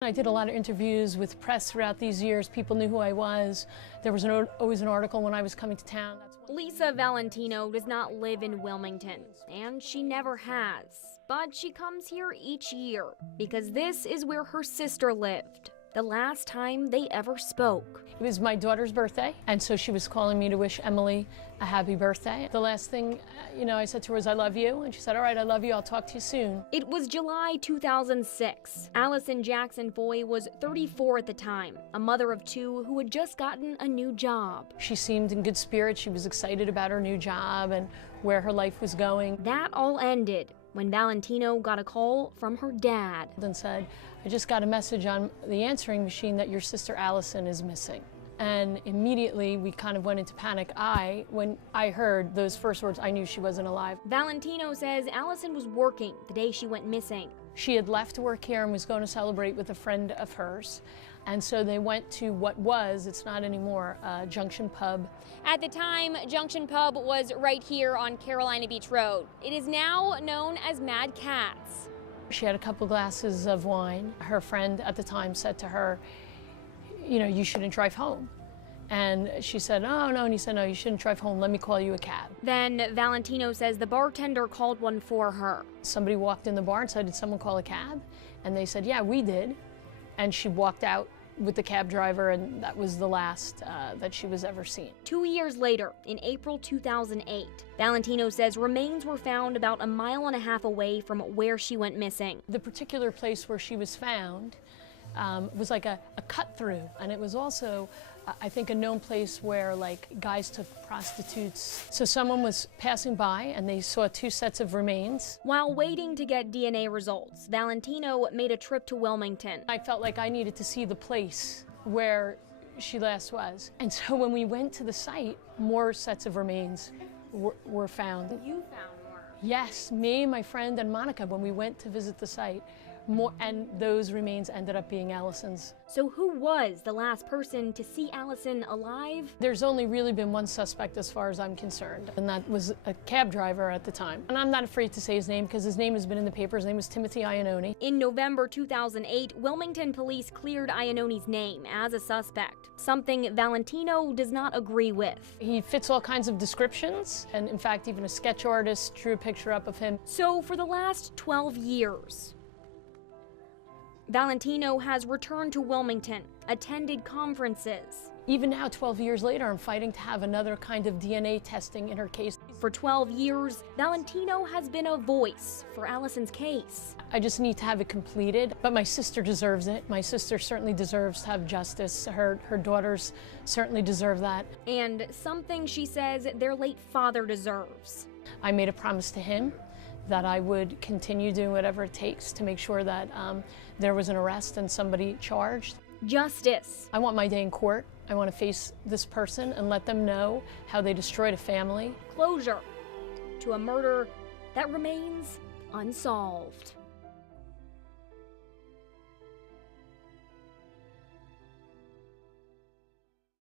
I did a lot of interviews with press throughout these years. People knew who I was. There was always an article when I was coming to town. Lisa Valentino does not live in Wilmington, and she never has. But she comes here each year because this is where her sister lived the last time they ever spoke. It was my daughter's birthday, and so she was calling me to wish Emily a happy birthday. The last thing, I said to her was, "I love you," and she said, "All right, I love you, I'll talk to you soon." It was July 2006. Allison Jackson Foy was 34 at the time, a mother of two who had just gotten a new job. She seemed in good spirits. She was excited about her new job and where her life was going. That all ended when Valentino got a call from her dad. And said, "I just got a message on the answering machine that your sister Allison is missing." And immediately we kind of went into panic. When I heard those first words, I knew she wasn't alive. Valentino says Allison was working the day she went missing. She had left work here and was going to celebrate with a friend of hers. And so they went to what was, it's not anymore, Junction Pub. At the time, Junction Pub was right here on Carolina Beach Road. It is now known as Mad Cat's. She had a couple glasses of wine. Her friend at the time said to her, "You shouldn't drive home." And she said, "Oh, no." And he said, "No, you shouldn't drive home. Let me call you a cab." Then Valentino says the bartender called one for her. Somebody walked in the bar and said, "Did someone call a cab?" And they said, "Yeah, we did." And she walked out with the cab driver, and that was the last that she was ever seen. 2 years later, in April 2008, Valentino says remains were found about 1.5 miles away from where she went missing. The particular place where she was found was like a cut through, and it was also, I think, a known place where guys took prostitutes. So someone was passing by and they saw 2 sets of remains. While waiting to get DNA results, Valentino made a trip to Wilmington. I felt like I needed to see the place where she last was. And so when we went to the site, more sets of remains were found. You found more? Yes, me, my friend, and Monica, when we went to visit the site. And those remains ended up being Allison's. So who was the last person to see Allison alive? There's only really been one suspect as far as I'm concerned, and that was a cab driver at the time. And I'm not afraid to say his name because his name has been in the paper. His name was Timothy Iannone. In November 2008, Wilmington police cleared Iannone's name as a suspect, something Valentino does not agree with. He fits all kinds of descriptions, and in fact, even a sketch artist drew a picture up of him. So for the last 12 years, Valentino has returned to Wilmington, attended conferences. Even now, 12 years later, I'm fighting to have another kind of DNA testing in her case. For 12 years, Valentino has been a voice for Allison's case. I just need to have it completed, but my sister deserves it. My sister certainly deserves to have justice. Her daughters certainly deserve that. And something she says their late father deserves. I made a promise to him that I would continue doing whatever it takes to make sure that there was an arrest and somebody charged. Justice. I want my day in court. I want to face this person and let them know how they destroyed a family. Closure to a murder that remains unsolved.